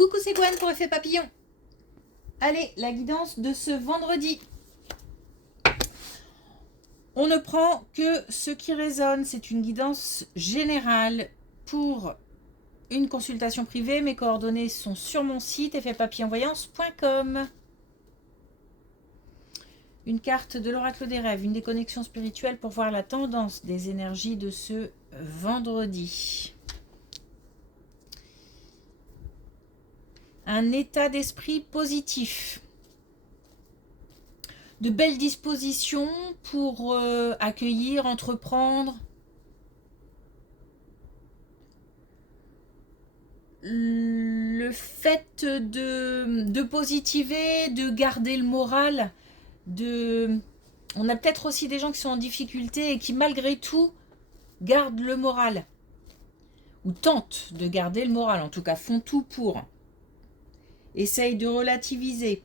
Coucou, c'est Gwen pour Effet Papillon. Allez, la guidance de ce vendredi. On ne prend que ce qui résonne. C'est une guidance générale pour une consultation privée. Mes coordonnées sont sur mon site effetpapillonvoyance.com. Une carte de l'oracle des rêves, une déconnexion spirituelle pour voir la tendance des énergies de ce vendredi. Un état d'esprit positif. De belles dispositions pour accueillir, entreprendre. Le fait de positiver, de garder le moral, on a peut-être aussi des gens qui sont en difficulté et qui malgré tout gardent le moral. Ou tentent de garder le moral, en tout cas font tout pour. Essayent de relativiser.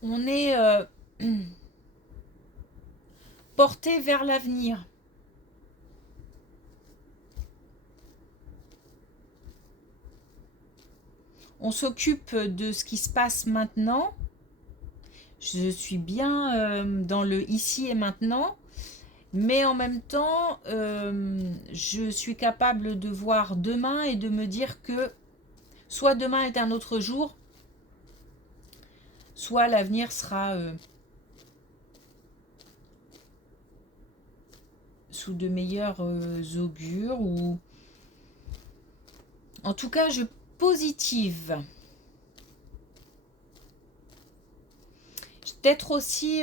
On est porté vers l'avenir. On s'occupe de ce qui se passe maintenant. Je suis bien dans le ici et maintenant. Mais en même temps, je suis capable de voir demain et de me dire que soit demain est un autre jour, soit l'avenir sera sous de meilleurs augures. Ou en tout cas, je positive. Peut-être aussi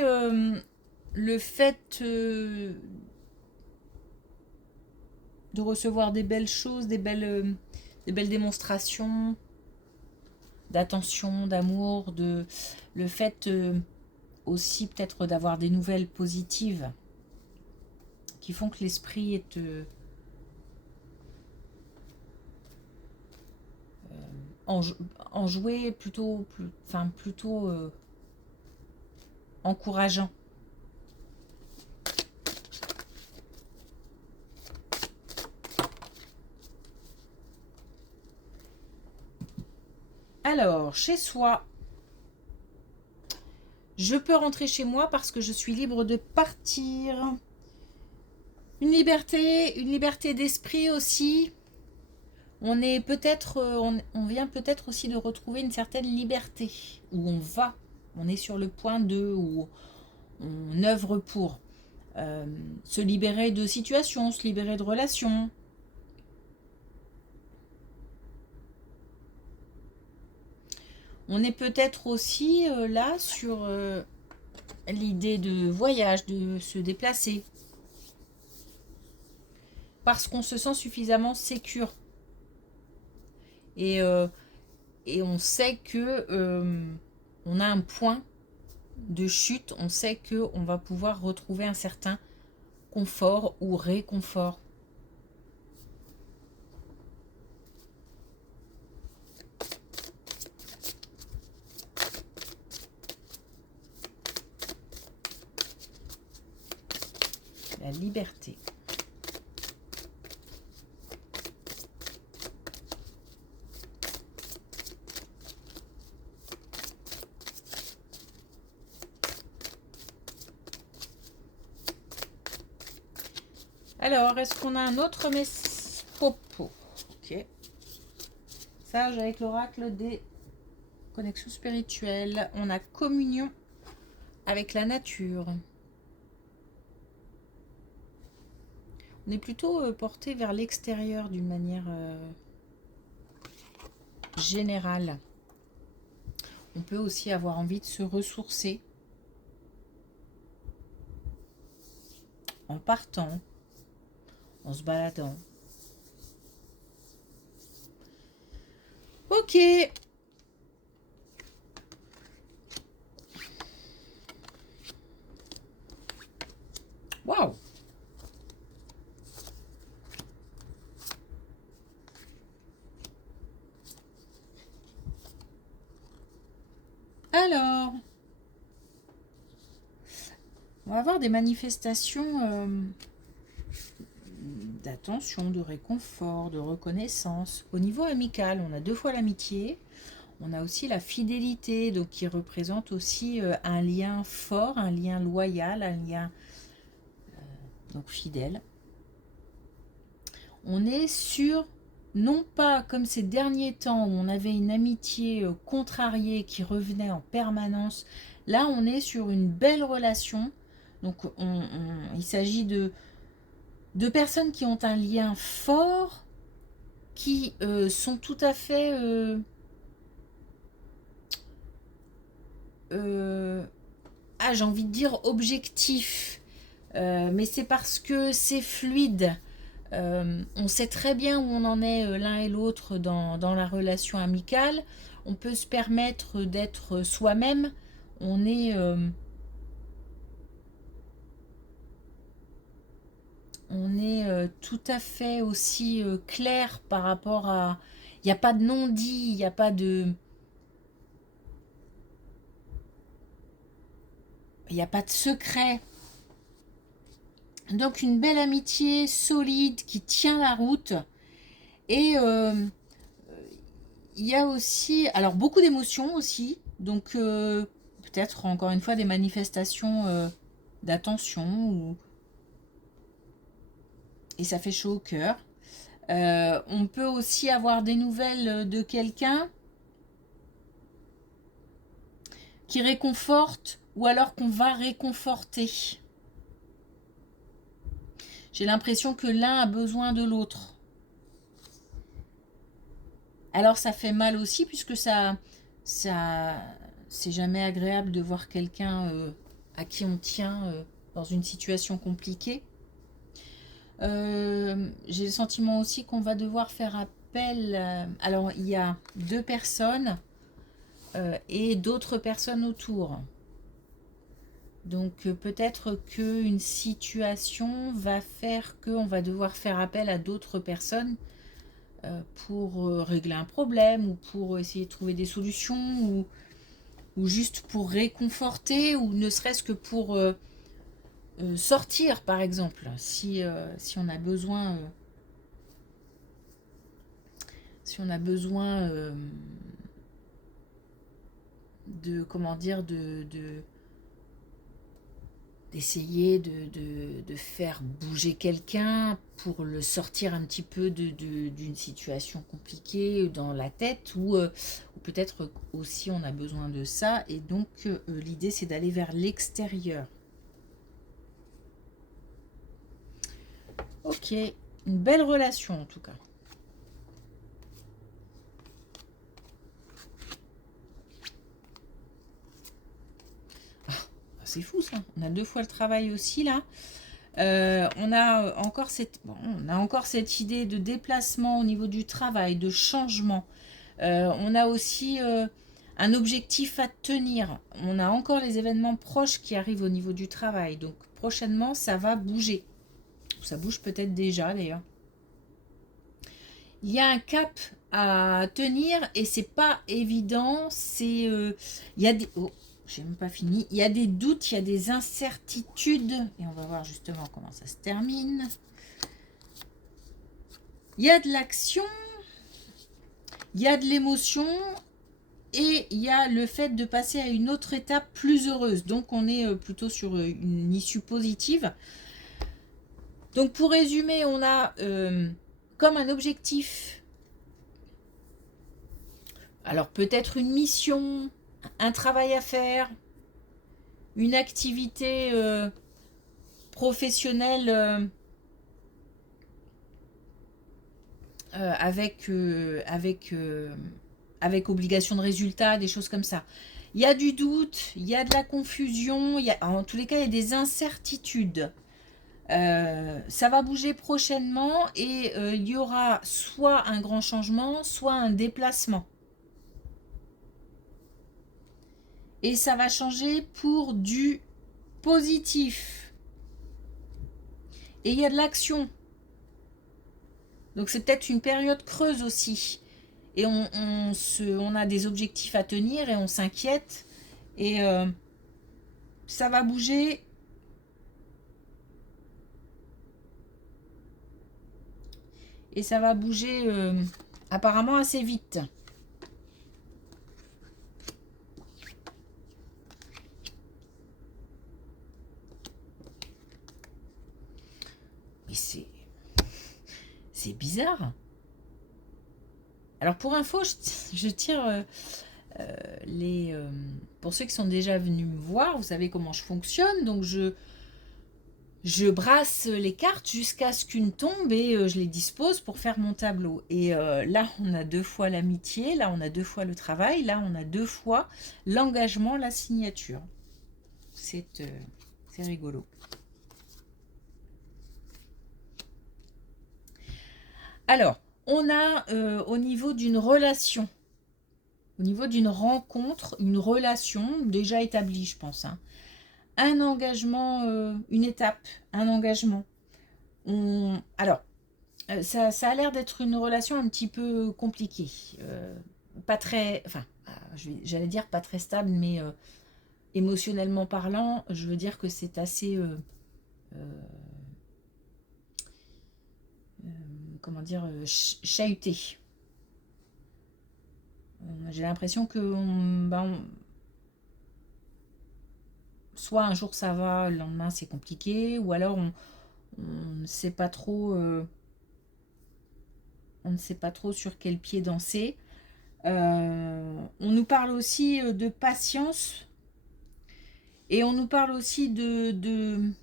le fait de recevoir des belles choses, des belles démonstrations d'attention, d'amour, le fait aussi peut-être d'avoir des nouvelles positives qui font que l'esprit est enjoué, plutôt encourageant. Alors, chez soi, je peux rentrer chez moi parce que je suis libre de partir. Une liberté d'esprit aussi. On est peut-être, on vient peut-être aussi de retrouver une certaine liberté où on va. On est sur le point de, où on œuvre pour se libérer de situations, se libérer de relations. On est peut-être aussi là sur l'idée de voyage, de se déplacer. Parce qu'on se sent suffisamment sécure. Et on sait que on a un point de chute. On sait qu'on va pouvoir retrouver un certain confort ou réconfort. La liberté. Alors, est-ce qu'on a un autre propos? Ok. Sage avec l'oracle des connexions spirituelles. On a communion avec la nature. On est plutôt porté vers l'extérieur d'une manière générale. On peut aussi avoir envie de se ressourcer en partant, en se baladant. Ok. Waouh. Alors, on va avoir des manifestations d'attention, de réconfort, de reconnaissance. Au niveau amical, on a 2 fois l'amitié. On a aussi la fidélité, donc qui représente aussi un lien fort, un lien loyal, un lien donc fidèle. On est sur, non pas comme ces derniers temps où on avait une amitié contrariée qui revenait en permanence. Là, on est sur une belle relation. Donc, il s'agit de personnes qui ont un lien fort, qui sont tout à fait... j'ai envie de dire objectif, mais c'est parce que c'est fluide. On sait très bien où on en est l'un et l'autre dans la relation amicale. On peut se permettre d'être soi-même. On est tout à fait aussi clair par rapport à... Il n'y a pas de non-dit, il n'y a pas de... Il n'y a pas de secret. Donc une belle amitié solide qui tient la route. Et il y a aussi, alors beaucoup d'émotions aussi. Donc peut-être encore une fois des manifestations d'attention. Et ça fait chaud au cœur. On peut aussi avoir des nouvelles de quelqu'un qui réconforte ou alors qu'on va réconforter. J'ai l'impression que l'un a besoin de l'autre. Alors ça fait mal aussi puisque ça c'est jamais agréable de voir quelqu'un à qui on tient dans une situation compliquée. J'ai le sentiment aussi qu'on va devoir faire appel. Alors il y a 2 personnes et d'autres personnes autour. Donc peut-être qu'une situation va faire qu'on va devoir faire appel à d'autres personnes pour régler un problème ou pour essayer de trouver des solutions ou juste pour réconforter ou ne serait-ce que pour sortir par exemple si on a besoin de comment dire d'essayer de faire bouger quelqu'un pour le sortir un petit peu d'une situation compliquée dans la tête ou peut-être aussi on a besoin de ça et donc l'idée c'est d'aller vers l'extérieur. Ok, une belle relation en tout cas. C'est fou ça, on a 2 fois le travail aussi là. On a encore cette idée de déplacement au niveau du travail, de changement. On a aussi un objectif à tenir. On a encore les événements proches qui arrivent au niveau du travail. Donc prochainement, ça va bouger. Ça bouge peut-être déjà d'ailleurs. Il y a un cap à tenir et c'est pas évident. Il y a des... Oh, j'ai même pas fini. Il y a des doutes, il y a des incertitudes. Et on va voir justement comment ça se termine. Il y a de l'action. Il y a de l'émotion. Et il y a le fait de passer à une autre étape plus heureuse. Donc on est plutôt sur une issue positive. Donc pour résumer, on a comme un objectif, alors peut-être une mission, un travail à faire, une activité professionnelle avec obligation de résultat, des choses comme ça. Il y a du doute, il y a de la confusion, en tous les cas, il y a des incertitudes. Ça va bouger prochainement et il y aura soit un grand changement, soit un déplacement. Et ça va changer pour du positif. Et il y a de l'action. Donc c'est peut-être une période creuse aussi. Et on a des objectifs à tenir et on s'inquiète. Et ça va bouger. et ça va bouger apparemment assez vite. Mais c'est bizarre. Alors pour info, je tire pour ceux qui sont déjà venus me voir, vous savez comment je fonctionne, donc je brasse les cartes jusqu'à ce qu'une tombe et je les dispose pour faire mon tableau. Et là, on a 2 fois l'amitié, là, on a 2 fois le travail, là, on a 2 fois l'engagement, la signature. C'est rigolo. Alors, on a au niveau d'une relation, au niveau d'une rencontre, une relation déjà établie, je pense, hein, un engagement, une étape, un engagement. Alors, ça a l'air d'être une relation un petit peu compliquée. Pas très... Enfin, j'allais dire pas très stable, mais émotionnellement parlant, je veux dire que c'est assez... comment dire, chahuté. J'ai l'impression que soit un jour ça va, le lendemain c'est compliqué, ou alors on ne sait pas trop, on ne sait pas trop sur quel pied danser. On nous parle aussi de patience et on nous parle aussi d'une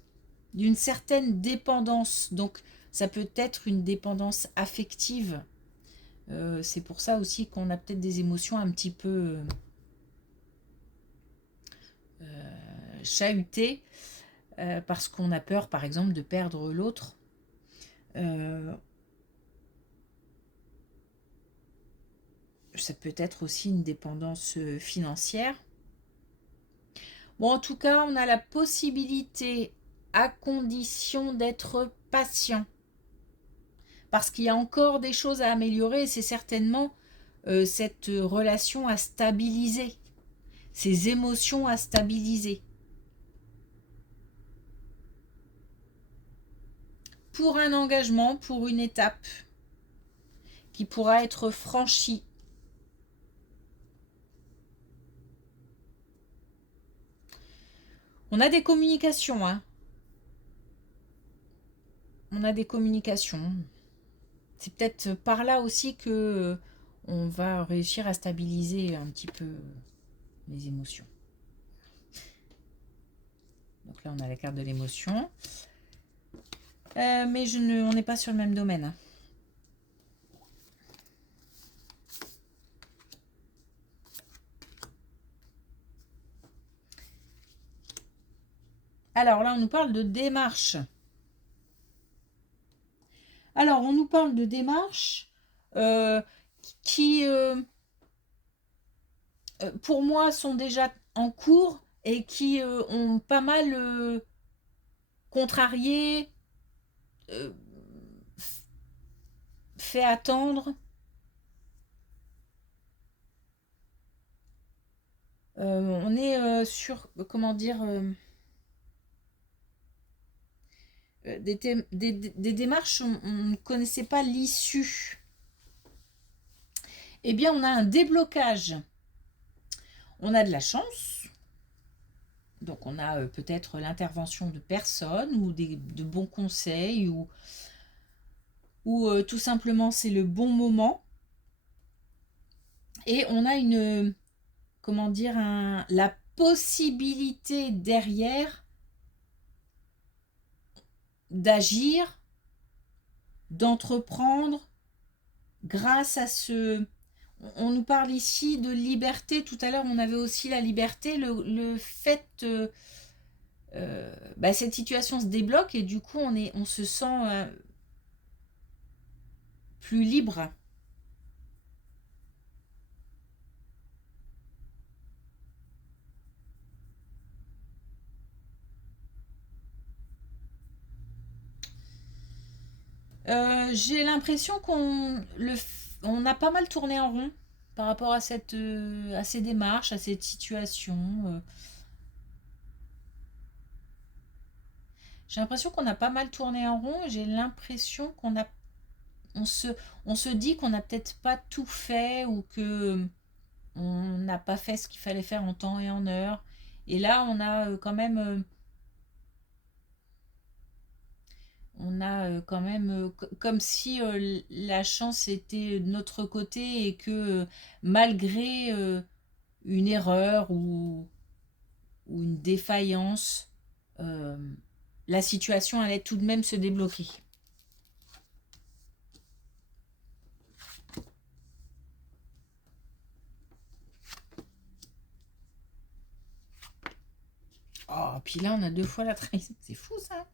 certaine dépendance. Donc ça peut être une dépendance affective. C'est pour ça aussi qu'on a peut-être des émotions un petit peu chahutées parce qu'on a peur par exemple de perdre l'autre. Ça peut être aussi une dépendance financière. Bon, en tout cas, on a la possibilité, à condition d'être patient. Parce qu'il y a encore des choses à améliorer et c'est certainement cette relation à stabiliser, ces émotions à stabiliser. Pour un engagement, pour une étape qui pourra être franchie. On a des communications, hein. On a des communications. C'est peut-être par là aussi que on va réussir à stabiliser un petit peu les émotions. Donc là, on a la carte de l'émotion. Mais on n'est pas sur le même domaine. Alors là, on nous parle de démarche. Alors, on nous parle de démarches qui, pour moi, sont déjà en cours et qui ont pas mal contrarié, fait attendre. On est sur, comment dire, des démarches, on ne connaissait pas l'issue. Eh bien, on a un déblocage. On a de la chance. Donc, on a peut-être l'intervention de personnes ou de bons conseils ou tout simplement c'est le bon moment. Et on a une, comment dire, la possibilité derrière d'agir, d'entreprendre grâce à ce... On nous parle ici de liberté. Tout à l'heure, on avait aussi la liberté, le fait... cette situation se débloque et du coup, on se sent plus libre. J'ai l'impression on a pas mal tourné en rond par rapport à à ces démarches, à cette situation. J'ai l'impression qu'on a pas mal tourné en rond. J'ai l'impression qu'on a on se dit qu'on n'a peut-être pas tout fait ou que on n'a pas fait ce qu'il fallait faire en temps et en heure. Et là, quand même comme si la chance était de notre côté et que malgré une erreur ou une défaillance, euh, la situation allait tout de même se débloquer. Oh, puis là, on a 2 fois la trahison. C'est fou, ça.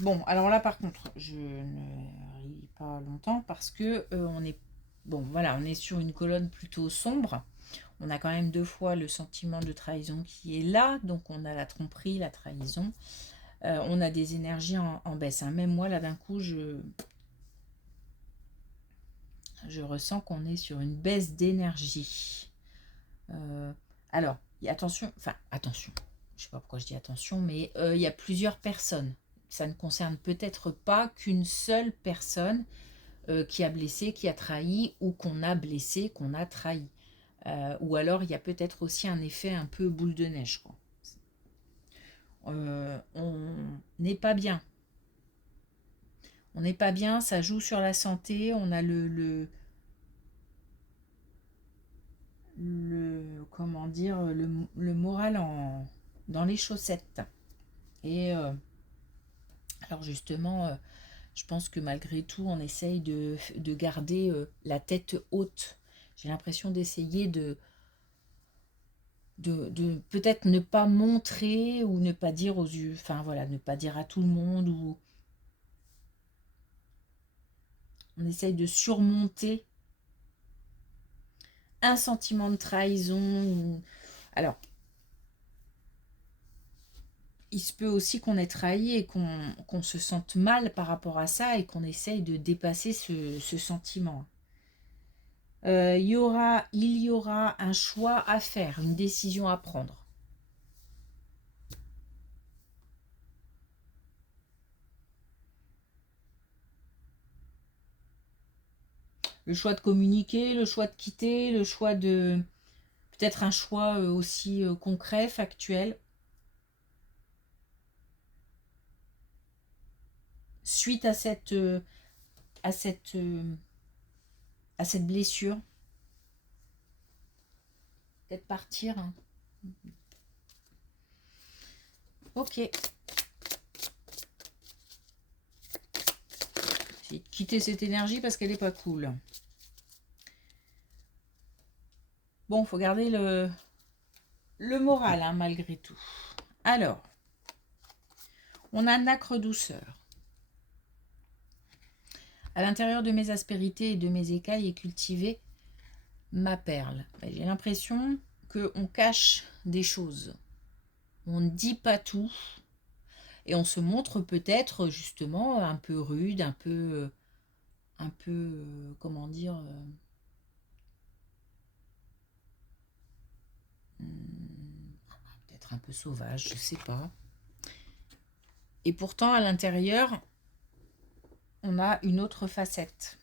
Bon, alors là, par contre, je ne ris pas longtemps parce que on est... Bon, voilà, on est sur une colonne plutôt sombre. On a quand même 2 fois le sentiment de trahison qui est là. Donc, on a la tromperie, la trahison. On a des énergies en baisse. Hein. Même moi, là, d'un coup, je ressens qu'on est sur une baisse d'énergie. Alors, attention, je sais pas pourquoi je dis attention, mais il y a plusieurs personnes. Ça ne concerne peut-être pas qu'une seule personne qui a blessé, qui a trahi, ou qu'on a blessé, qu'on a trahi. Ou alors, il y a peut-être aussi un effet un peu boule de neige, quoi. On n'est pas bien. On n'est pas bien, ça joue sur la santé, on a le comment dire, le moral dans les chaussettes. Et alors justement, je pense que malgré tout, on essaye de garder la tête haute. J'ai l'impression d'essayer de peut-être ne pas montrer ou ne pas dire aux yeux, enfin voilà, ne pas dire à tout le monde, ou on essaye de surmonter un sentiment de trahison. Alors, il se peut aussi qu'on ait trahi et qu'on se sente mal par rapport à ça et qu'on essaye de dépasser ce sentiment. Il y aura un choix à faire, une décision à prendre. Le choix de communiquer, le choix de quitter, le choix de... Peut-être un choix aussi concret, factuel. Suite à cette blessure. Peut-être partir. Hein. Ok. J'ai quitté cette énergie parce qu'elle n'est pas cool. Bon, faut garder le moral, hein, malgré tout. Alors, on a nacre douceur. À l'intérieur de mes aspérités et de mes écailles est cultivée ma perle. J'ai l'impression qu'on cache des choses. On ne dit pas tout. Et on se montre peut-être justement un peu rude, un peu comment dire, peut-être un peu sauvage, je sais pas. Et pourtant, à l'intérieur, on a une autre facette.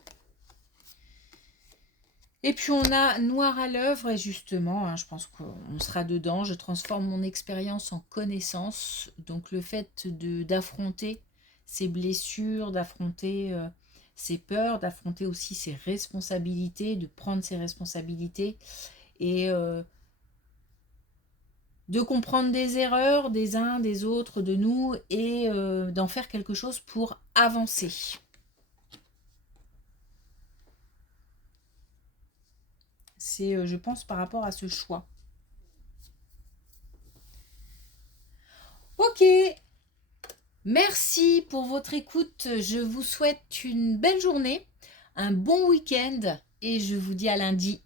Et puis on a noir à l'œuvre, et justement, hein, je pense qu'on sera dedans. Je transforme mon expérience en connaissance. Donc le fait d'affronter ces blessures, d'affronter ses peurs, d'affronter aussi ses responsabilités, de prendre ses responsabilités et de comprendre des erreurs des uns, des autres, de nous, et d'en faire quelque chose pour avancer. C'est, je pense, par rapport à ce choix. Ok, merci pour votre écoute. Je vous souhaite une belle journée, un bon week-end et je vous dis à lundi.